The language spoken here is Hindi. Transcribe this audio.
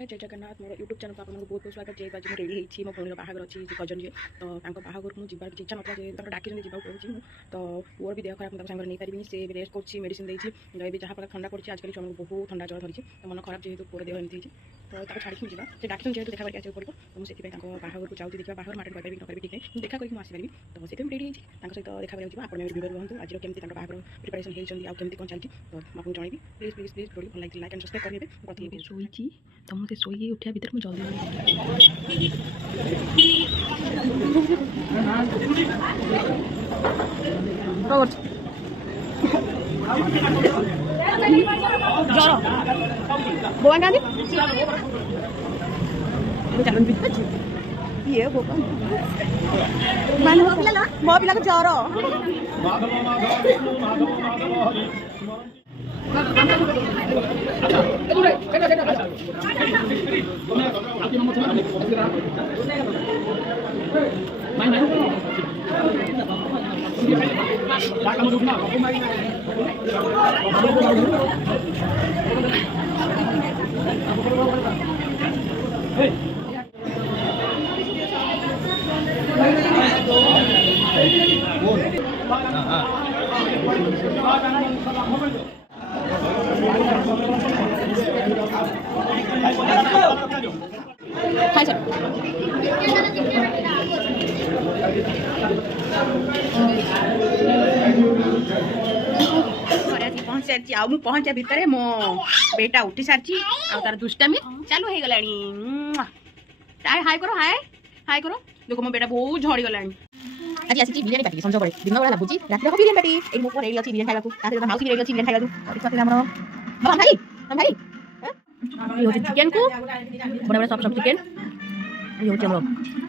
जय जगन्नाथ मोर यूट्यूब चैनल को आप बहुत बहुत स्वागत है। आज रेडी होती मो भौर बाहर अच्छी कजन जी तो बाहर को जीवार किसी इच्छा ना डाक जावाक पड़ू तो पुअर भी देह खराब सागर नहीं पारि से रेस्ट कर मेडिसिन देती जहाँ फल ठंडा पड़ी आजकल छुआ बहुत ठंडा जल धरी तो मन खराब जेहतु पुअर देह एमती तो छाड़ी जा से डाक जेहतु देखा करके आसक पड़ो तो मुझे बाहर को जाऊँगी देखा बाहर मार्केट करेंगे न करेंगे ठीक है देखा करके आसपारि तो से रेडी सहित देखा कर आप भिडियो रुहतु आज केमती बाहर प्रिपेरेसन होती आमती कौन चलती तो आपको जनइबी प्लीज प्लीज प्लीज वीडियो भल लाइक एंड सब्सक्राइब करेंगे प्रति शोची तो मुझे शोई उठा भर मुझे ये मो पिला जर पहुँच सारी आउ पहुँचा भितर मो बेटा उठी सारी आर दुष्टामी चालू हो गला हाय करो हाय हाय करो देखो मो बेटा बहुत झड़ी गला आज आसी बिरियानी पार्टी संजय बड़े दिन बेला लागुची रात को बिरियानी पार्टी ए मो रेडी अछि बिरियानी खाइबाकू ताते माउसी रेडी अछि बिरियानी खाइबाकू साथे हमरो हम भाई ये होची चिकन को बड़ा बड़ा सब चिकन ये होची हमरो